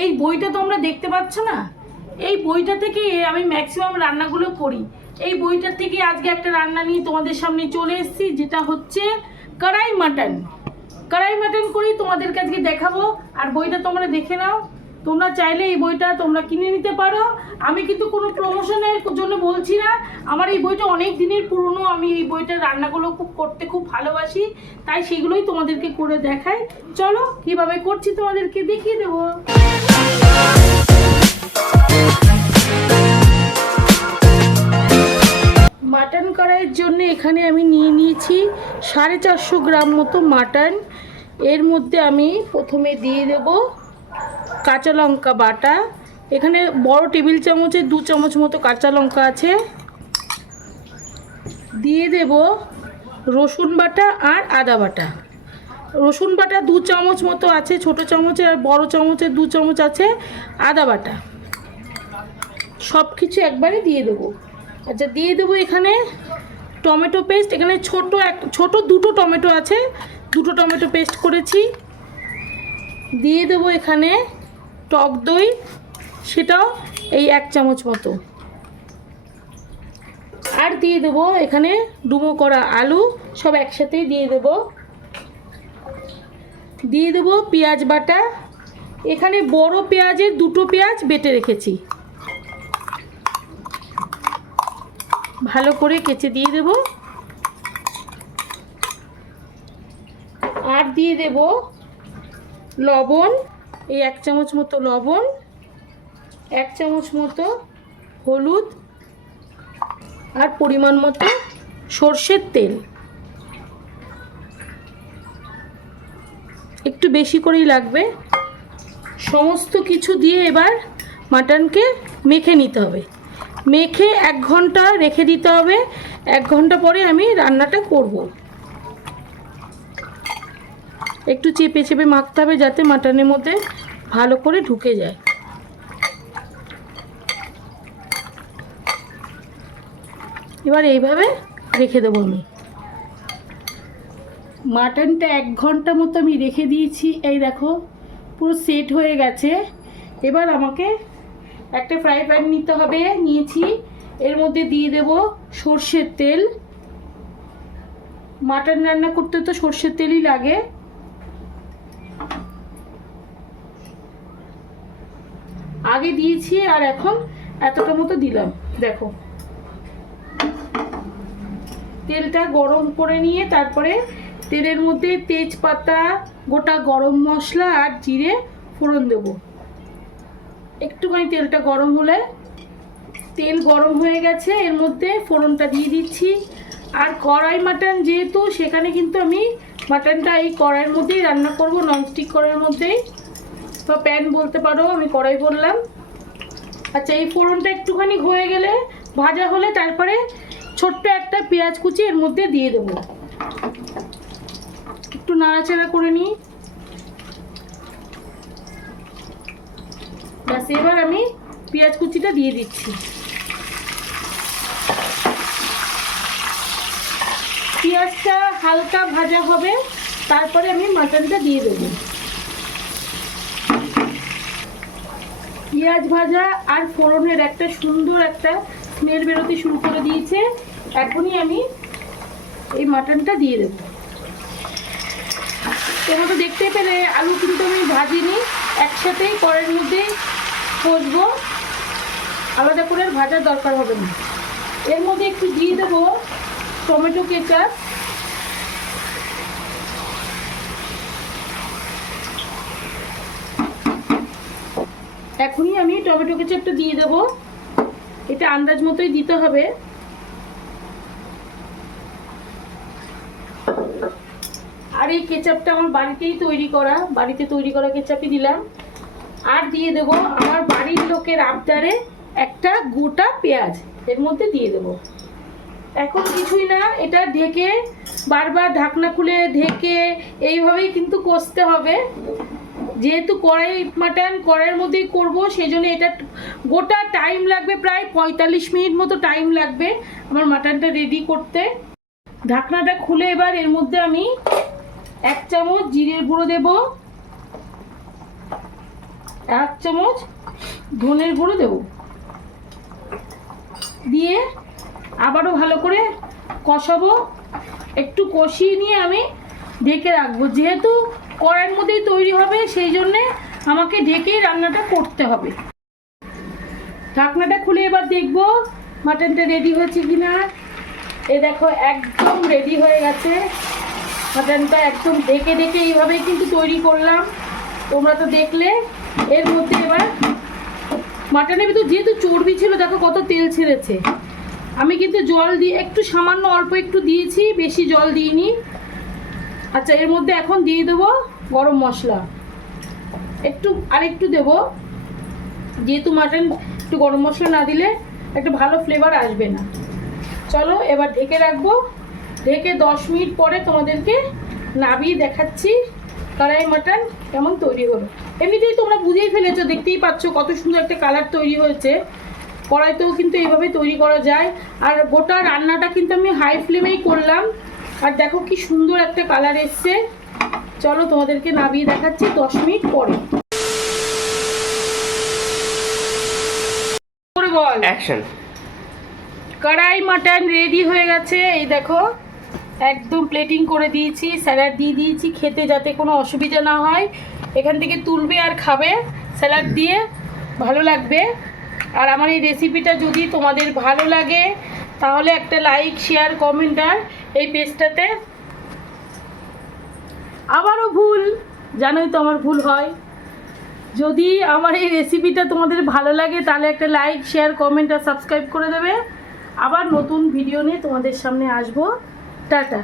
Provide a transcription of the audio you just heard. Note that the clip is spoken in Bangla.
এই বইটা তোমরা দেখতে পাচ্ছ না, এই বইটা থেকে আমি ম্যাক্সিমাম রান্নাগুলো করি। এই বইটার থেকে আজকে একটা রান্না নিয়ে তোমাদের সামনে চলে এসেছি, যেটা হচ্ছে কড়াই মাটন। কড়াই মাটন করেই তোমাদেরকে আজকে দেখাবো। আর বইটা তোমরা দেখে নাও, তোমরা চাইলে এই বইটা তোমরা কিনে নিতে পারো। আমি কিন্তু কোনো প্রমোশনের জন্য বলছি না, আমার এই বইটা অনেক দিনের পুরনো। আমি এই বইটার রান্নাগুলো করতে খুব ভালোবাসি, তাই সেগুলোই তোমাদেরকে করে দেখাই। চলো কিভাবে করছি তোমাদেরকে দেখিয়ে দেবো। মাটন কড়াইয়ের জন্য এখানে আমি নিয়ে নিয়েছি 450 গ্রাম মতো মাটন। এর মধ্যে আমি প্রথমে দিয়ে দেব কাঁচা লঙ্কা বাটা। এখানে বড় টেবিল চামচের 2 চামচ মতো কাঁচা লঙ্কা আছে। দিয়ে দেব রসুন বাটা আর আদা বাটা। রসুন বাটা 2 চামচ মতো আছে ছোট চামচে, আর বড় চামচের 2 চামচ আছে আদা বাটা। সব কিছু একবারে দিয়ে দেবো। আচ্ছা, দিয়ে দেবো এখানে টমেটো পেস্ট। এখানে ছোট 2টো টমেটো আছে, 2টো টমেটো পেস্ট করেছি। দিয়ে দেবো এখানে টক দই, সেটাও এই 1 চামচ মতো। আর দিয়ে দেবো এখানে ডুমো করা আলু, সব একসাথেই দিয়ে দেবো। দিয়ে দেবো পেঁয়াজ বাটা। এখানে বড় পেঁয়াজের 2টো পেঁয়াজ বেটে রেখেছি, ভালো করে কেচে দিয়ে দেব। আর দিয়ে দেব লবণ, এই 1 চামচ মতো লবণ, 1 চামচ মতো হলুদ, আর পরিমাণ মতো সর্ষের তেল। একটু বেশি করেই লাগবে। সমস্ত কিছু দিয়ে এবার মাটনকে মেখে নিতে হবে। মেখে 1 ঘন্টা রেখে দিতে হবে। 1 ঘন্টা পরে আমি রান্নাটা করব। একটু চেপে চেপে মাখতে হবে যাতে মাটনের মধ্যে ভালো করে ঢুকে যায়। এবার এইভাবে রেখে দেবো আমি। মাটনটা 1 ঘন্টা মতো আমি রেখে দিয়েছি। এই দেখো পুরো সেট হয়ে গেছে। এবার আমাকে একটা ফ্রাই প্যান নিতে হবে, নিয়েছি। এর মধ্যে দিয়ে দেব সর্ষের তেল। মাটন রান্না করতে তো সর্ষের তেলই লাগে। আগে দিয়েছি আর এখন এতটা মতো দিলাম। দেখো তেলটা গরম করে নিয়ে তারপরে তেলের মধ্যে তেজপাতা, গোটা গরম মশলা আর জিরে ফোড়ন দেব। একটুখানি তেলটা গরম হলে, তেল গরম হয়ে গেছে, এর মধ্যে ফোড়নটা দিয়ে দিচ্ছি। আর কড়াই মাটন যেহেতু, সেখানে কিন্তু আমি মাটনটা এই কড়াইয়ের মধ্যেই রান্না করব, ননস্টিক কড়াইয়ের মধ্যেই, তো প্যান বলতে পারো, আমি কড়াই বললাম। আচ্ছা, এই ফোড়নটা একটুখানি হয়ে গেলে, ভাজা হলে, তারপরে ছোট্ট একটা পেঁয়াজ কুচি এর মধ্যে দিয়ে দেব। একটু নাড়াচাড়া করে নিই। ব্যাস, এবার আমি পেঁয়াজ কুচিটা দিয়ে দিচ্ছি। পেঁয়াজটা হালকা ভাজা হবে, তারপরে আমি মাটনটা দিয়ে দেবো। পেঁয়াজ ভাজা আর ফোড়নের একটা সুন্দর একটা স্মেল বেরোতে শুরু করে দিয়েছে। এখনই আমি এই মাটনটা দিয়ে দেবো। তোমরা তো দেখতে পেলে আলু কিন্তু আমি ভাজিনি, একসাথেই কড়াইয়ের মধ্যে কষবো, আলাদা করে ভাজার দরকার হবে না। এর মধ্যে একটু দিয়ে দেবো টমেটো কেচাপ। এখনই আমি টমেটো কেচাপটা দিয়ে দেবো। এটা আন্দাজ মতোই দিতে হবে। আর এই কেচাপটা আমার বাড়িতে তৈরি করা কেচাপই দিলাম। আর দিয়ে দেব আমার বাড়ির লোকের আবদারে একটা গোটা পেঁয়াজ এর মধ্যে দিয়ে দেব। এখন কিছুই না, এটা ঢেকে, বারবার ঢাকনা খুলে ঢেকে এইভাবেই কিন্তু কষতে হবে। যেহেতু কড়াই মাটন কড়াইয়ের মধ্যেই করব, সেই জন্য এটা গোটা টাইম লাগবে, প্রায় 45 মিনিট মতো টাইম লাগবে আমার মাটনটা রেডি করতে। ঢাকনাটা খুলে এবার এর মধ্যে আমি 1 চামচ জিরের গুঁড়ো দেব, 1 চামচ ধনের গুঁড়ো দেবো, দিয়ে আবারও ভালো করে কষাবো। একটু কষিয়ে নিয়ে আমি ঢেকে রাখবো, যেহেতু কড়াইয়ের মধ্যেই তৈরি হবে সেই জন্যে আমাকে ঢেকেই রান্নাটা করতে হবে। ঢাকনাটা খুলে এবার দেখবো মাটনটা রেডি হয়েছে কিনা। এ দেখো একদম রেডি হয়ে গেছে মাটনটা, একদম ঢেকে ঢেকে এইভাবেই কিন্তু তৈরি করলাম, তোমরা তো দেখলে। এর মধ্যে এবার মাটনের ভিতর যেহেতু চর্বি ছিল দেখো কত তেল ছেড়েছে, আমি কিন্তু জল দিয়ে একটু সামান্য অল্প একটু দিয়েছি, বেশি জল দিইনি। আচ্ছা, এর মধ্যে এখন দিয়ে দেবো গরম মশলা, একটু আরেকটু দেবো, যেহেতু মাটন একটু গরম মশলা না দিলে একটা ভালো ফ্লেভার আসবে না। চলো এবার ঢেকে রাখবো, ঢেকে 10 মিনিট পরে তোমাদেরকে নাবিয়ে দেখাচ্ছি কড়াই মাটন কেমন তৈরি হলো। এমনিতেই তোমরা বুঝেই ফেলেছো, দেখতেই পাচ্ছ কত সুন্দর একটা কালার তৈরি হয়েছে। কড়াইতেও কিন্তু এইভাবে তৈরি করা যায়, আর গোটা রান্নাটা কিন্তু আমি হাই ফ্লেমেই করলাম, আর দেখো কি সুন্দর একটা কালার এসছে। চলো তোমাদেরকে নাবিয়ে দেখাচ্ছি 10 মিনিট পরে। বল অ্যাকশন। কড়াই মাটন রেডি হয়ে গেছে, এই দেখো একদম প্লেটিং করে দিয়েছি, স্যালাড দিয়ে দিয়েছি, খেতে যাতে কোনো অসুবিধা না হয় এখান থেকে তুলবে আর খাবে, স্যালাড দিয়ে ভালো লাগবে। আর আমার এই রেসিপিটা যদি তোমাদের ভালো লাগে তাহলে একটা লাইক, শেয়ার, কমেন্ট, আর এই পেজটাতে আমারও ভুল, জানোই তো আমার ভুল হয়। যদি আমার এই রেসিপিটা তোমাদের ভালো লাগে তাহলে একটা লাইক, শেয়ার, কমেন্ট আর সাবস্ক্রাইব করে দেবে। আবার নতুন ভিডিও নিয়ে তোমাদের সামনে আসবো। টাটা।